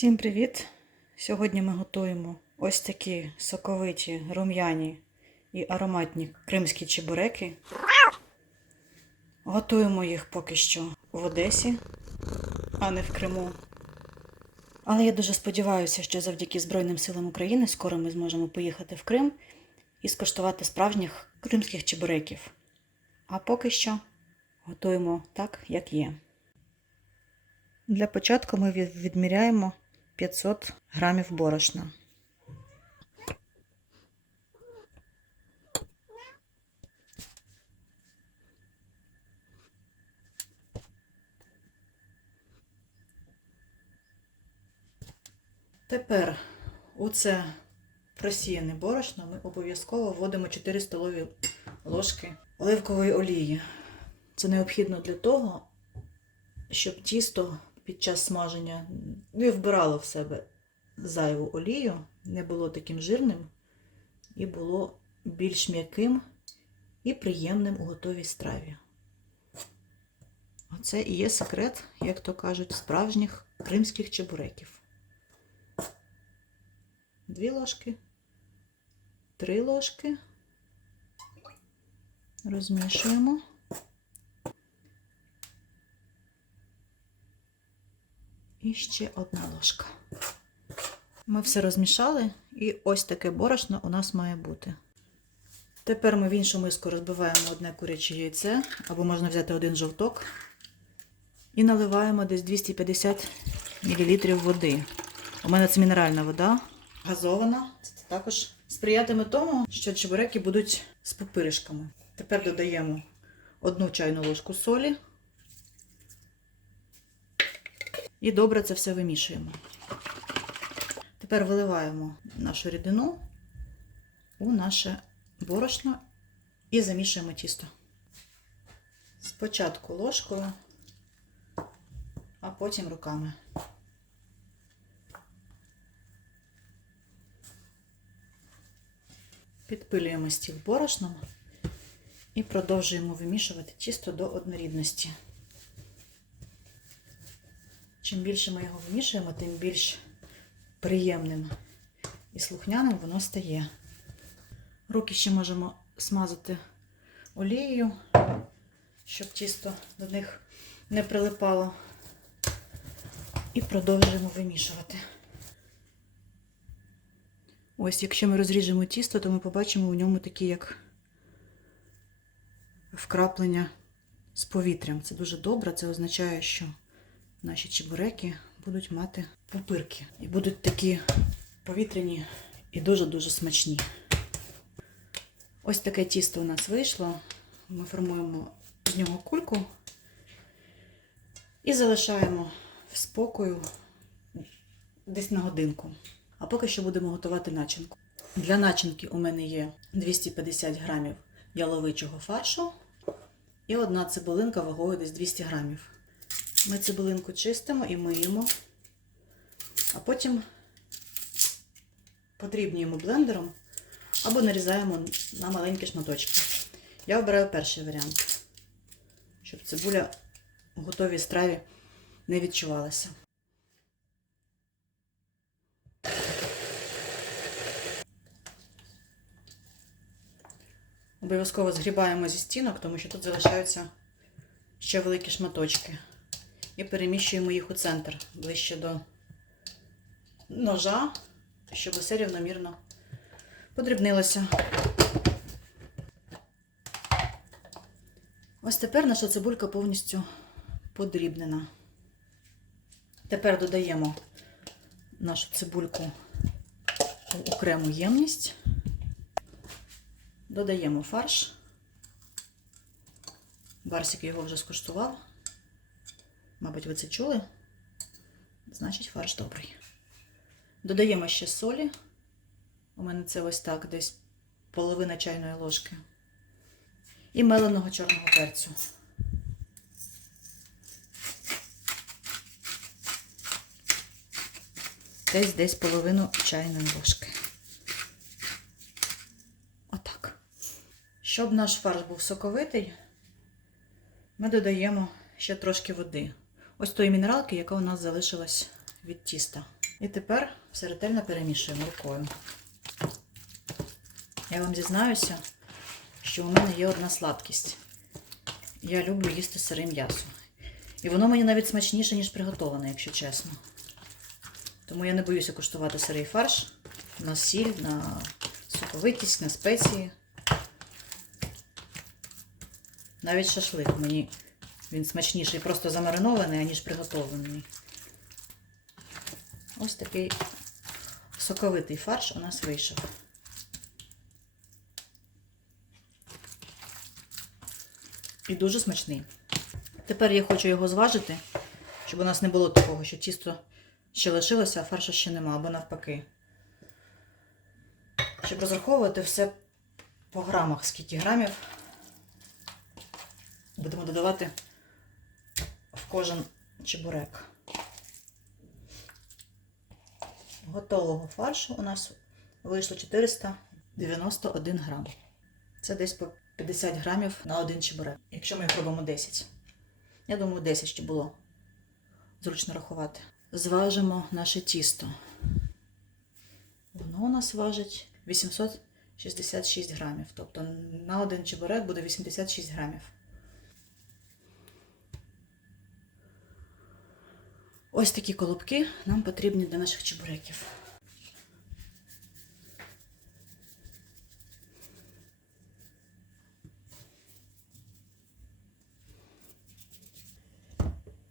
Всім привіт! Сьогодні ми готуємо ось такі соковиті, рум'яні і ароматні кримські чебуреки. Готуємо їх поки що в Одесі, а не в Криму. Але я дуже сподіваюся, що завдяки Збройним силам України скоро ми зможемо поїхати в Крим і скуштувати справжніх кримських чебуреків. А поки що готуємо так, як є. Для початку ми відміряємо 500 грамів борошна. Тепер у це просіяне борошно ми обов'язково вводимо 4 столові ложки оливкової олії. Це необхідно для того, щоб тісто під час смаження не вбирало в себе зайву олію, не було таким жирним і було більш м'яким і приємним у готовій страві. Оце і є секрет, як то кажуть, справжніх кримських чебуреків. Дві ложки, три ложки. Розмішуємо. І ще одна ложка. Ми все розмішали, і ось таке борошно у нас має бути. Тепер ми в іншу миску розбиваємо одне куряче яйце, або можна взяти один жовток, і наливаємо десь 250 мл води. У мене це мінеральна вода, газована. Це також сприятиме тому, що чебуреки будуть з пупиришками. Тепер додаємо одну чайну ложку солі. І добре це все вимішуємо. Тепер виливаємо нашу рідину у наше борошно і замішуємо тісто. Спочатку ложкою, а потім руками. Підпилюємо стіл борошном і продовжуємо вимішувати тісто до однорідності. Чим більше ми його вимішуємо, тим більш приємним і слухняним воно стає. Руки ще можемо смазати олією, щоб тісто до них не прилипало. І продовжуємо вимішувати. Ось, якщо ми розріжемо тісто, то ми побачимо у ньому такі, як вкраплення з повітрям. Це дуже добре, це означає, що наші чебуреки будуть мати пупирки. І будуть такі повітряні і дуже-дуже смачні. Ось таке тісто у нас вийшло. Ми формуємо з нього кульку і залишаємо в спокою десь на годинку. А поки що будемо готувати начинку. Для начинки у мене є 250 грамів яловичого фаршу і одна цибулинка вагою десь 200 грамів. Ми цибулинку чистимо і миємо, а потім подрібнюємо блендером або нарізаємо на маленькі шматочки. Я обираю перший варіант, щоб цибуля в готовій страві не відчувалася. Обов'язково згрібаємо зі стінок, тому що тут залишаються ще великі шматочки. І переміщуємо їх у центр ближче до ножа, щоб усе рівномірно подрібнилося. Ось тепер наша цибулька повністю подрібнена. Тепер додаємо нашу цибульку в окрему ємність. Додаємо фарш. Барсик його вже скуштував. Мабуть, ви це чули. Значить, фарш добрий. Додаємо ще солі. У мене це ось так, десь половина чайної ложки. І меленого чорного перцю. Десь десь половину чайної ложки. Отак. Щоб наш фарш був соковитий, ми додаємо ще трошки води. Ось тої мінералки, яка у нас залишилась від тіста. І тепер все ретельно перемішуємо рукою. Я вам зізнаюся, що у мене є одна слабкість. Я люблю їсти сире м'ясо. І воно мені навіть смачніше, ніж приготоване, якщо чесно. Тому я не боюся куштувати сирий фарш на сіль, на соковитість, на спеції. Навіть шашлик мені він смачніший, просто замаринований, аніж приготовлений. Ось такий соковитий фарш у нас вийшов. І дуже смачний. Тепер я хочу його зважити, щоб у нас не було такого, що тісто ще лишилося, а фаршу ще нема, або навпаки. Щоб розраховувати все по грамах, скільки грамів будемо додавати кожен чебурек. Готового фаршу у нас вийшло 491 грам. Це десь по 50 грамів на один чебурек. Якщо ми їх робимо 10. Я думаю, 10 ще було зручно рахувати. Зважимо наше тісто. Воно у нас важить 866 грамів. Тобто на один чебурек буде 86 грамів. Ось такі колобки нам потрібні для наших чебуреків.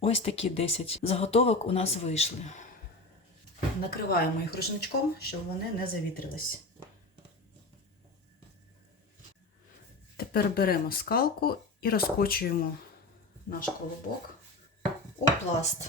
Ось такі 10 заготовок у нас вийшли. Накриваємо їх рушничком, щоб вони не завітрились. Тепер беремо скалку і розкочуємо наш колобок у пласт.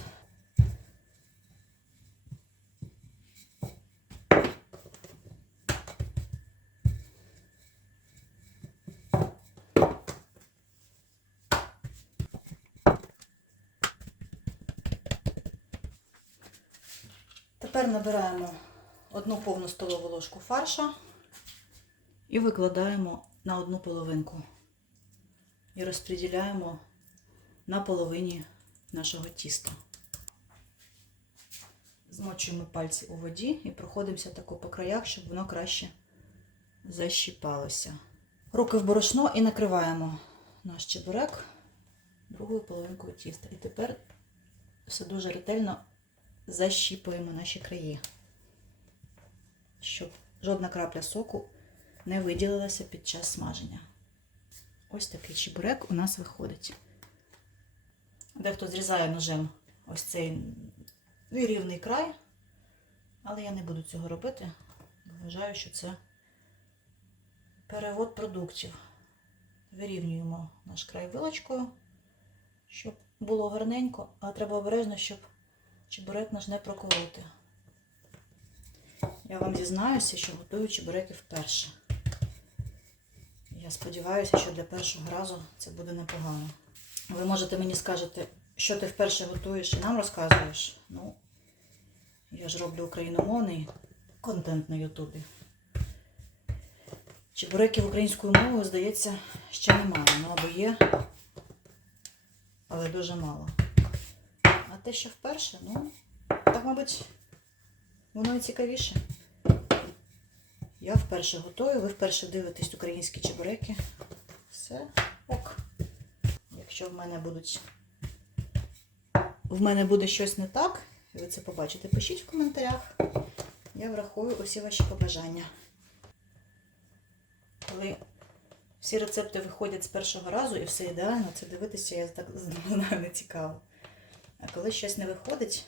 Тепер набираємо одну повну столову ложку фарша і викладаємо на одну половинку. І розподіляємо на половині нашого тіста. Змочуємо пальці у воді і проходимося тако по краях, щоб воно краще защіпалося. Руки в борошно і накриваємо наш чебурек другою половинкою тіста. І тепер все дуже ретельно защіпуємо наші краї, щоб жодна крапля соку не виділилася під час смаження. Ось такий чебурек у нас виходить. Дехто зрізає ножем ось цей нерівний край, але я не буду цього робити. Вважаю, що це перевод продуктів. Вирівнюємо наш край вилочкою, щоб було гарненько, але треба обережно, щоб чебурек наш не проколоти. Я вам зізнаюся, що готую чебуреки вперше. Я сподіваюся, що для першого разу це буде непогано. Ви можете мені скажете, що ти вперше готуєш і нам розказуєш. Ну, я ж роблю україномовний контент на Ютубі. Чебуреків українською мовою, здається, ще немає. Ну або є, але дуже мало. Те, що вперше, ну, так, мабуть, воно і цікавіше. Я вперше готую, ви вперше дивитесь українські чебуреки. Все ок. Якщо в мене будуть. В мене буде щось не так, і ви це побачите, пишіть в коментарях. Я врахую усі ваші побажання. Коли всі рецепти виходять з першого разу і все ідеально, це дивитися, я так знаю, не цікаво. А коли щось не виходить,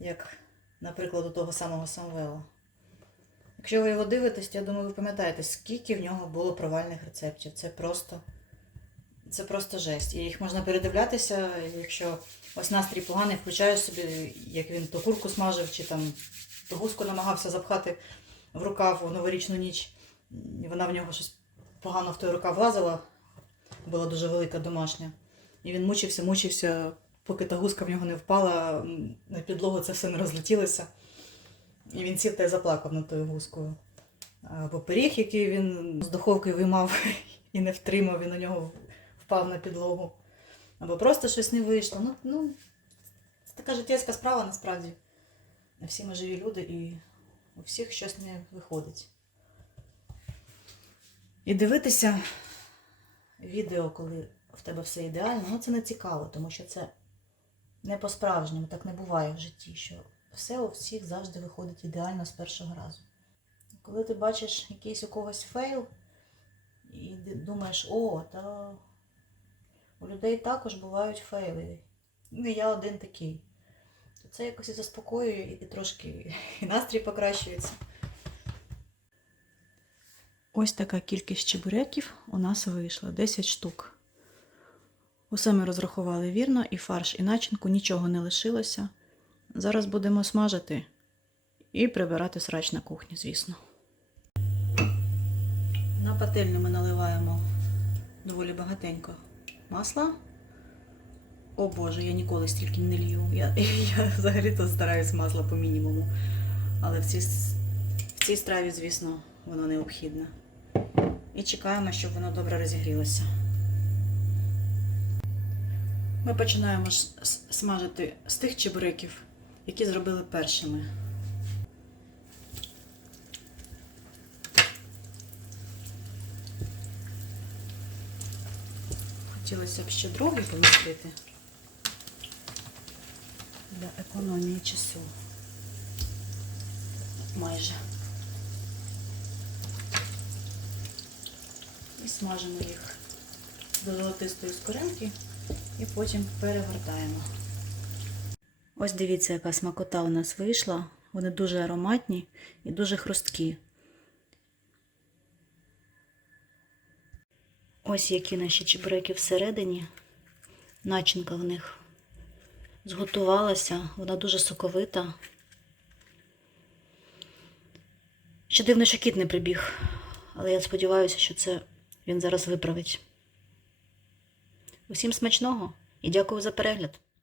як, наприклад, у того самого Самвела. Якщо ви його дивитесь, я думаю, ви пам'ятаєте, скільки в нього було провальних рецептів. Це просто, це просто жесть. І їх можна передивлятися, якщо ось настрій поганий, включаєш собі, як він то курку смажив, чи там то гуску намагався запхати в рукав у новорічну ніч. Вона в нього щось погано в той рукав влазила, була дуже велика домашня. І він мучився, мучився, поки та гуска в нього не впала, на підлогу це все не розлетілося. І він сів та й заплакав над тою гускою. Або пиріг, який він з духовки виймав і не втримав, він на нього впав на підлогу. Або просто щось не вийшло. Ну, ну, це така життєвська справа насправді. Всі ми живі люди і у всіх щось не виходить. І дивитися відео, коли в тебе все ідеально, ну це не цікаво, тому що це не по-справжньому, так не буває в житті, що все у всіх завжди виходить ідеально з першого разу. Коли ти бачиш якийсь у когось фейл, і думаєш, о, та у людей також бувають фейли. Ну, я один такий. То це якось і заспокоює, і трошки і настрій покращується. Ось така кількість чебуреків у нас вийшла 10 штук. Усе ми розрахували вірно, і фарш, і начинку нічого не лишилося. Зараз будемо смажити і прибирати срач на кухні, звісно. На пательню ми наливаємо доволі багатенько масла. О Боже, я ніколи стільки не лью. Я, я взагалі-то стараюсь масла по мінімуму. Але в цій, в цій страві, звісно, воно необхідне. І чекаємо, щоб воно добре розігрілося. Ми починаємо смажити з тих чебуреків, які зробили першими. Хотілося б ще другий помістити для економії часу. Майже. І смажимо їх до золотистої скоринки і потім перегортаємо. Ось дивіться, яка смакота у нас вийшла. Вони дуже ароматні і дуже хрусткі. Ось які наші чебуреки всередині. Начинка в них зготувалася, вона дуже соковита. Ще дивно, що кіт не прибіг, але я сподіваюся, що це він зараз виправить. Усім смачного і дякую за перегляд.